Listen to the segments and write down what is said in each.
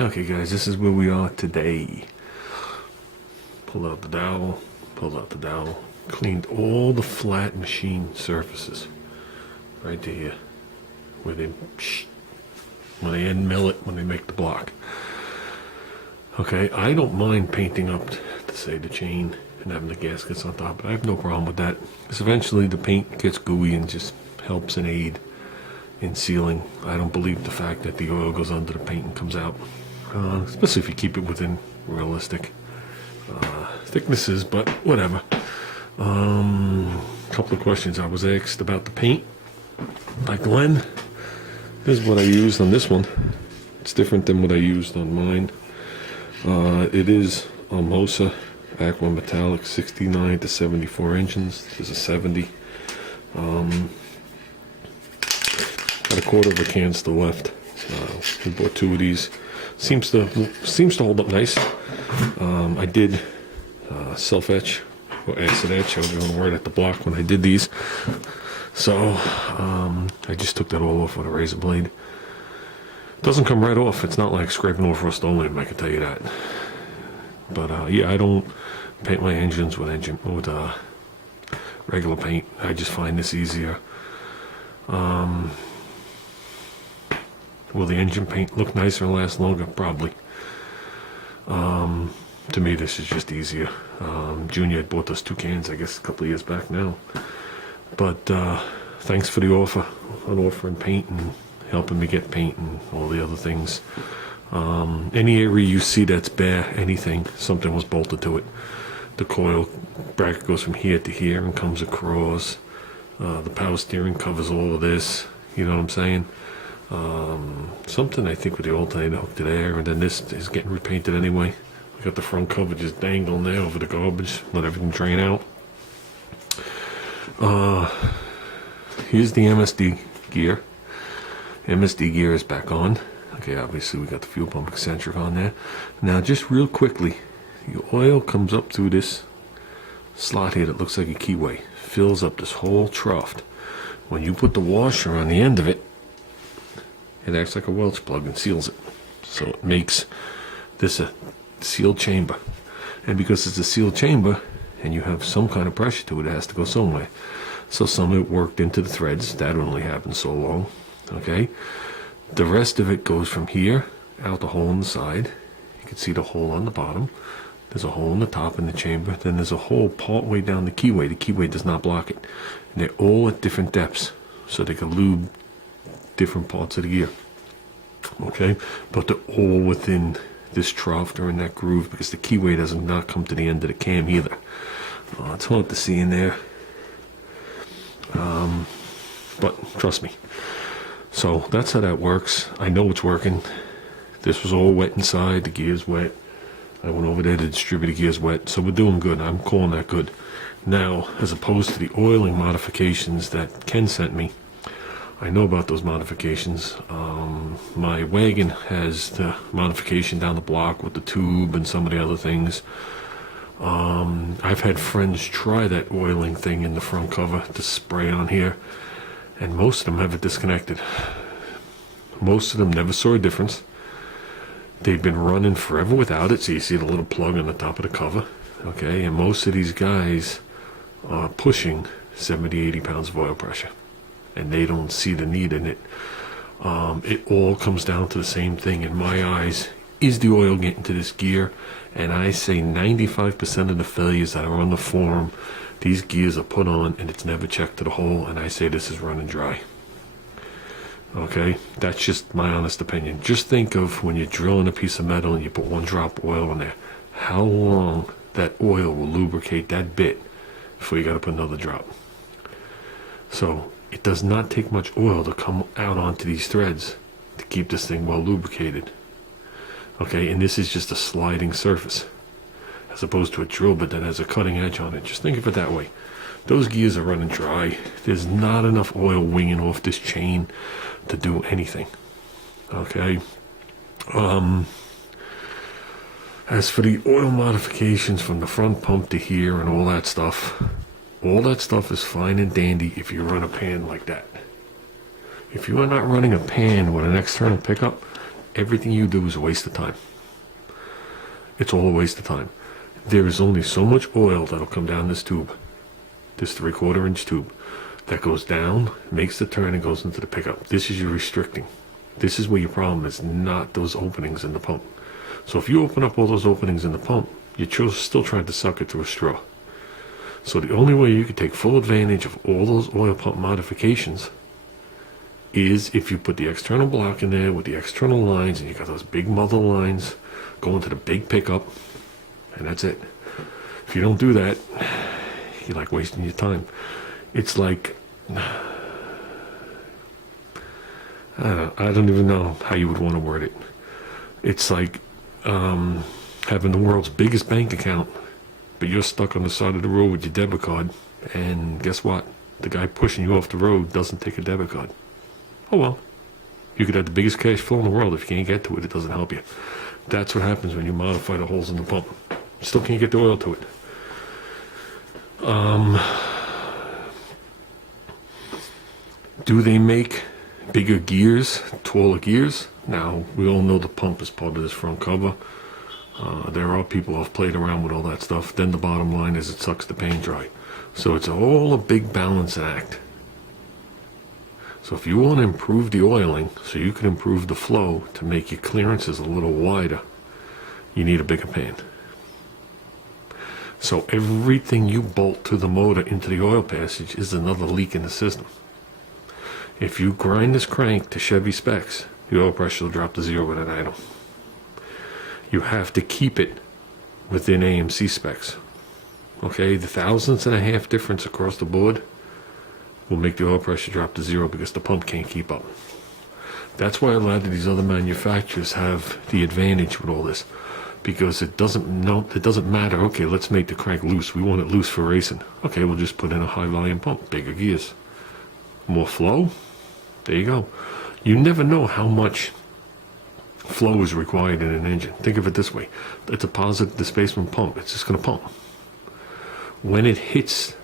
Okay guys, this is where we are today. Pulled out the dowel, cleaned all the flat machine surfaces right to here where they end mill it when they make the block. Okay, I don't mind painting up to say the chain and having the gaskets on top, but I have no problem with that because eventually the paint gets gooey and just helps and aid in sealing. I don't believe the fact that the oil goes under the paint and comes out, especially if you keep it within realistic thicknesses, but whatever. Couple of questions I was asked about the paint by Glenn. This is what I used on this one. It's different than what I used on mine. It is a Mosa Aqua Metallic 69 to 74 engines. There's a 70. Got a quarter of a can still left. We bought 2 of these. Seems to hold up nice. I did self etch or acid etch. I was going to word at the block when I did these. So I just took that all off with a razor blade. It doesn't come right off. It's not like scraping off Rust-Oleum, I can tell you that. But yeah, I don't paint my engines with regular paint. I just find this easier. Will the engine paint look nicer and last longer? Probably. To me, this is just easier. Junior had bought us 2 cans, I guess, a couple of years back now. But thanks for the offer on offering paint and helping me get paint and all the other things. Any area you see that's bare, anything, something was bolted to it. The coil bracket goes from here to here and comes across. The power steering covers all of this. You know what I'm saying? Something I think with the alternator hooked to there, and then this is getting repainted anyway. We got the front cover just dangling there over the garbage, let everything drain out. Here's the MSD gear. MSD gear is back on. Okay, obviously we got the fuel pump eccentric on there. Now just real quickly, the oil comes up through this slot here that looks like a keyway, fills up this whole trough. When you put the washer on the end of it, it acts like a Welch plug and seals it. So it makes this a sealed chamber. And because it's a sealed chamber and you have some kind of pressure to it, it has to go somewhere. So some of it worked into the threads. That only happens so long. Okay? The rest of it goes from here out the hole in the side. You can see the hole on the bottom. There's a hole in the top in the chamber. Then there's a hole part way down the keyway. The keyway does not block it. And they're all at different depths. So they can lube different parts of the gear. Okay? But they're all within this trough or in that groove because the keyway does not come to the end of the cam either. It's hard to see in there. But trust me. So that's how that works. I know it's working. This was all wet inside. The gear's wet. I went over there. The distributor gear's wet. So we're doing good. I'm calling that good. Now, as opposed to the oiling modifications that Ken sent me, I know about those modifications. My wagon has the modification down the block with the tube and some of the other things. I've had friends try that oiling thing in the front cover to spray on here, and most of them have it disconnected. Most of them never saw a difference. They've been running forever without it, so you see the little plug on the top of the cover. Okay, and most of these guys are pushing 70, 80 pounds of oil pressure, and they don't see the need in it. It all comes down to the same thing in my eyes. Is the oil getting to this gear? And I say 95% of the failures that are on the forum, these gears are put on and it's never checked to the hole, and I say this is running dry. Okay, that's just my honest opinion. Just think of when you're drilling a piece of metal and you put 1 drop of oil in there, how long that oil will lubricate that bit before you got to put another drop. So it does not take much oil to come out onto these threads to keep this thing well lubricated. Okay, and this is just a sliding surface as opposed to a drill bit that has a cutting edge on it. Just think of it that way. Those gears are running dry. There's not enough oil winging off this chain to do anything. Okay. As for the oil modifications from the front pump to here and all that stuff is fine and dandy if you run a pan like that. If you are not running a pan with an external pickup, Everything you do is a waste of time. It's all a waste of time. There is only so much oil that'll come down this tube, this 3/4 inch tube, that goes down, makes the turn, and goes into the pickup. This is your restricting. This is where your problem is, not those openings in the pump. So if you open up all those openings in the pump, you're still trying to suck it through a straw. So the only way you can take full advantage of all those oil pump modifications is if you put the external block in there with the external lines, and you got those big mother lines going to the big pickup, and that's it. If you don't do that, you're like wasting your time. It's like, I don't even know how you would want to word it. It's like having the world's biggest bank account, but you're stuck on the side of the road with your debit card, and guess what? The guy pushing you off the road doesn't take a debit card. Oh well. You could have the biggest cash flow in the world. If you can't get to it, it doesn't help you. That's what happens when you modify the holes in the pump. You still can't get the oil to it. Do they make bigger gears, taller gears? Now, we all know the pump is part of this front cover. There are people who have played around with all that stuff. Then the bottom line is it sucks the paint dry. So it's all a big balancing act. So if you want to improve the oiling so you can improve the flow to make your clearances a little wider, you need a bigger pan. So everything you bolt to the motor into the oil passage is another leak in the system. If you grind this crank to Chevy specs, the oil pressure will drop to 0 with an idle. You have to keep it within AMC specs. Okay, the thousandths and a half difference across the board will make the oil pressure drop to 0 because the pump can't keep up. That's why a lot of these other manufacturers have the advantage with all this, because it doesn't matter. Okay, let's make the crank loose. We want it loose for racing. Okay, we'll just put in a high volume pump, bigger gears, more flow. There you go. You never know how much flow is required in an engine. Think of it this way. It's a positive displacement pump. It's just going to pump. When it hits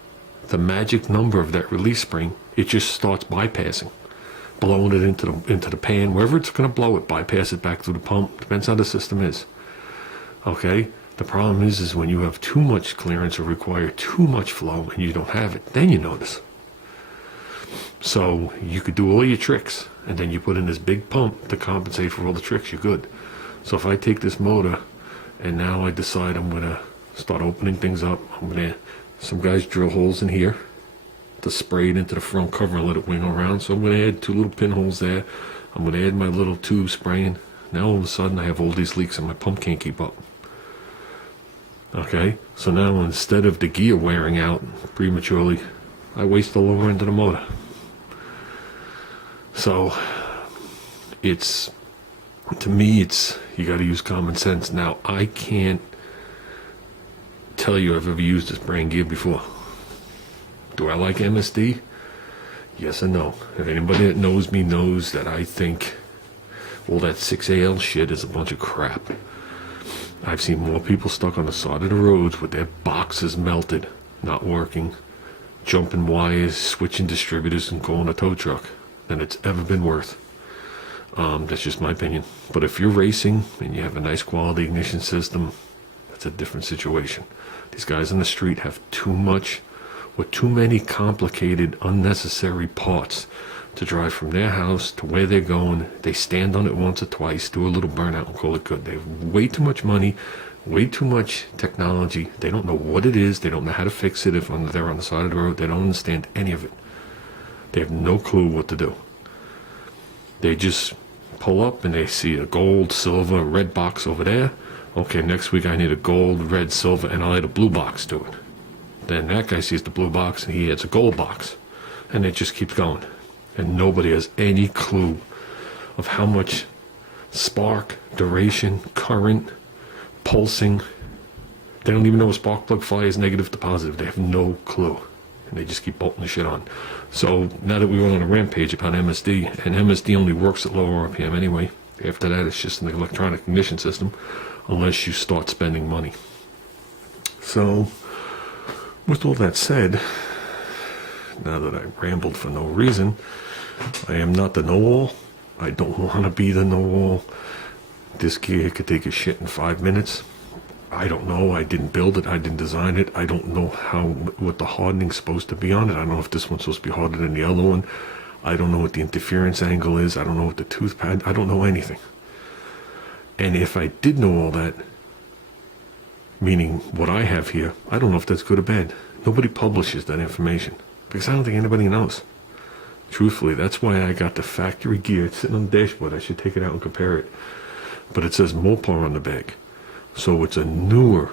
the magic number of that release spring, it just starts bypassing, blowing it into the pan. Wherever it's going to blow it, bypass it back through the pump. Depends how the system is. Okay? The problem is when you have too much clearance or require too much flow and you don't have it, then you notice. So you could do all your tricks, and then you put in this big pump to compensate for all the tricks, you're good. So if I take this motor and now I decide I'm going to start opening things up, some guys drill holes in here to spray it into the front cover and let it wing around. So I'm going to add 2 little pinholes there. I'm going to add my little tube spraying. Now all of a sudden I have all these leaks and my pump can't keep up. Okay, so now instead of the gear wearing out prematurely, I waste the lower end of the motor. So to me, you got to use common sense. Now, I can't tell you I've ever used this brand gear before. Do I like MSD? Yes and no. If anybody that knows me knows that I think all that 6AL shit is a bunch of crap. I've seen more people stuck on the side of the roads with their boxes melted, not working, jumping wires, switching distributors, and calling a tow truck than it's ever been worth. That's just my opinion. But if you're racing and you have a nice quality ignition system, that's a different situation. These guys on the street have too much or too many complicated, unnecessary parts to drive from their house to where they're going. They stand on it once or twice, do a little burnout, and call it good. They have way too much money, way too much technology. They don't know what it is. They don't know how to fix it if they're on the side of the road. They don't understand any of it. They have no clue what to do. They just pull up and they see a gold, silver, red box over there. Okay, next week I need a gold, red, silver, and I'll add a blue box to it. Then that guy sees the blue box and he adds a gold box. And it just keeps going. And nobody has any clue of how much spark, duration, current, pulsing. They don't even know a spark plug fire is negative to positive. They have no clue. And they just keep bolting the shit on. So now that we went on a rampage about MSD, and MSD only works at lower RPM anyway. After that, it's just an electronic ignition system, unless you start spending money. So, with all that said, now that I rambled for no reason, I am not the know-all. I don't want to be the know-all. This gear could take a shit in 5 minutes. I don't know. I didn't build it. I didn't design it. I don't know what the hardening's supposed to be on it. I don't know if this one's supposed to be harder than the other one. I don't know what the interference angle is. I don't know what the tooth pad. I don't know anything. And if I did know all that, meaning what I have here, I don't know if that's good or bad. Nobody publishes that information because I don't think anybody knows. Truthfully, that's why I got the factory gear. It's sitting on the dashboard. I should take it out and compare it. But it says Mopar on the bag. So it's a newer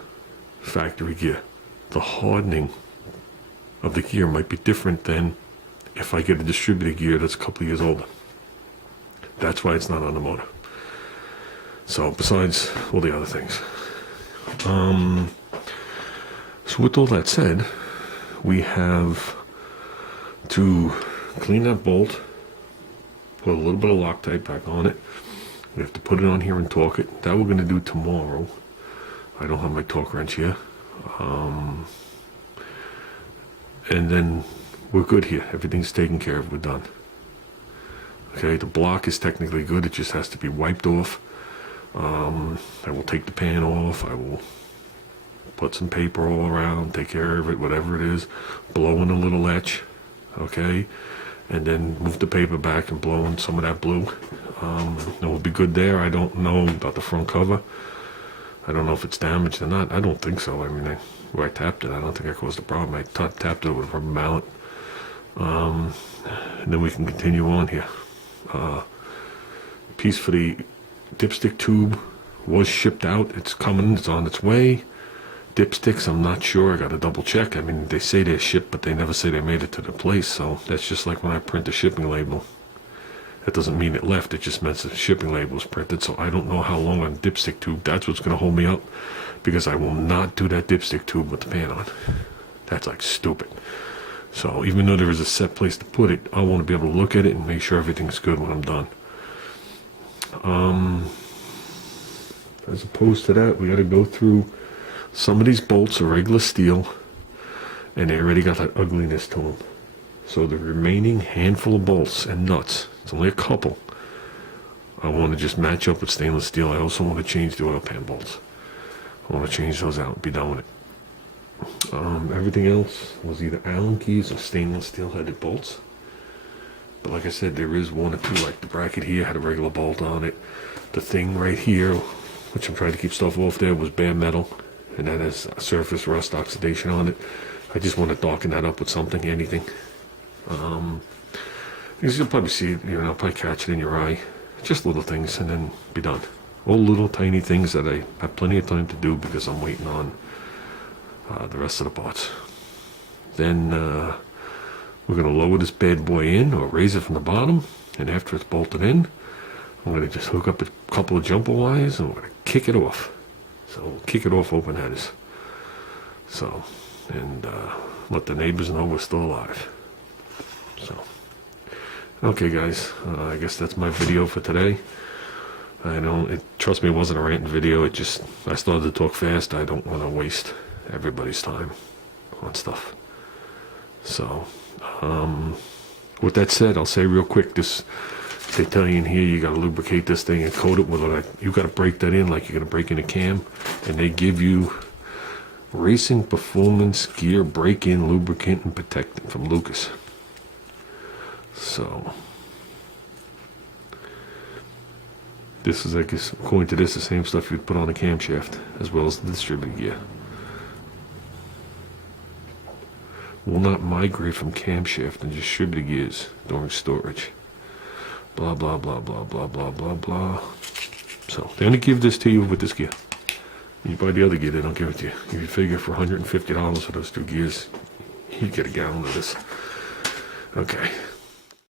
factory gear. The hardening of the gear might be different than if I get a distributor gear that's a couple of years older. That's why it's not on the motor. So besides all the other things. So with all that said, we have to clean that bolt, put a little bit of Loctite back on it. We have to put it on here and torque it. That we're going to do tomorrow. I don't have my torque wrench here. And then we're good here. Everything's taken care of. We're done. Okay, the block is technically good. It just has to be wiped off. I will take the pan off. I will put some paper all around, take care of it, whatever it is. Blow in a little etch. Okay, and then move the paper back and blow in some of that blue. It will be good there. I don't know about the front cover. I don't know if it's damaged or not. I don't think so. I mean, where I tapped it, I don't think I caused a problem. I tapped it with a rubber mallet. And then we can continue on here. Piece for the dipstick tube was shipped out. It's coming. It's on its way. Dipsticks, I'm not sure. I got to double check. I mean, they say they're shipped, but they never say they made it to the place. So that's just like when I print a shipping label. That doesn't mean it left. It just meant the shipping label was printed. So I don't know how long on dipstick tube. That's what's going to hold me up, because I will not do that dipstick tube with the pan on. That's like stupid. So even though there is a set place to put it, I want to be able to look at it and make sure everything's good when I'm done. As opposed to that, we got to go through some of these bolts are regular steel, and they already got that ugliness to them. So the remaining handful of bolts and nuts, it's only a couple, I want to just match up with stainless steel. I also want to change the oil pan bolts. I want to change those out and be done with it. Everything else was either Allen keys or stainless steel headed bolts. But like I said, there is one or two, like the bracket here had a regular bolt on it. The thing right here, which I'm trying to keep stuff off there, was bare metal, and that has surface rust oxidation on it. I just want to darken that up with something, anything. Because you'll probably see it, I'll probably catch it in your eye. Just little things, and then be done. All little tiny things that I have plenty of time to do because I'm waiting on the rest of the parts. Then we're going to lower this bad boy in, or raise it from the bottom, and after it's bolted in, I'm going to just hook up a couple of jumper wires, and we're going to kick it off. So we'll kick it off open headers. So, and let the neighbors know we're still alive. So, okay guys, I guess that's my video for today. Trust me, it wasn't a ranting video. I started to talk fast. I don't want to waste everybody's time on stuff. So, with that said, I'll say real quick, they tell you in here you got to lubricate this thing and coat it with you got to break that in like you're going to break in a cam, and they give you Racing Performance Gear Break-In Lubricant and Protectant from Lucas. So this is, I guess, according to this, the same stuff you'd put on a camshaft as well as the distributor gear. Will not migrate from camshaft and distributor gears during storage. Blah, blah, blah, blah, blah, blah, blah, blah. So they only give this to you with this gear. You buy the other gear, they don't give it to you. If you figure for $150 for those two gears, you get a gallon of this. Okay.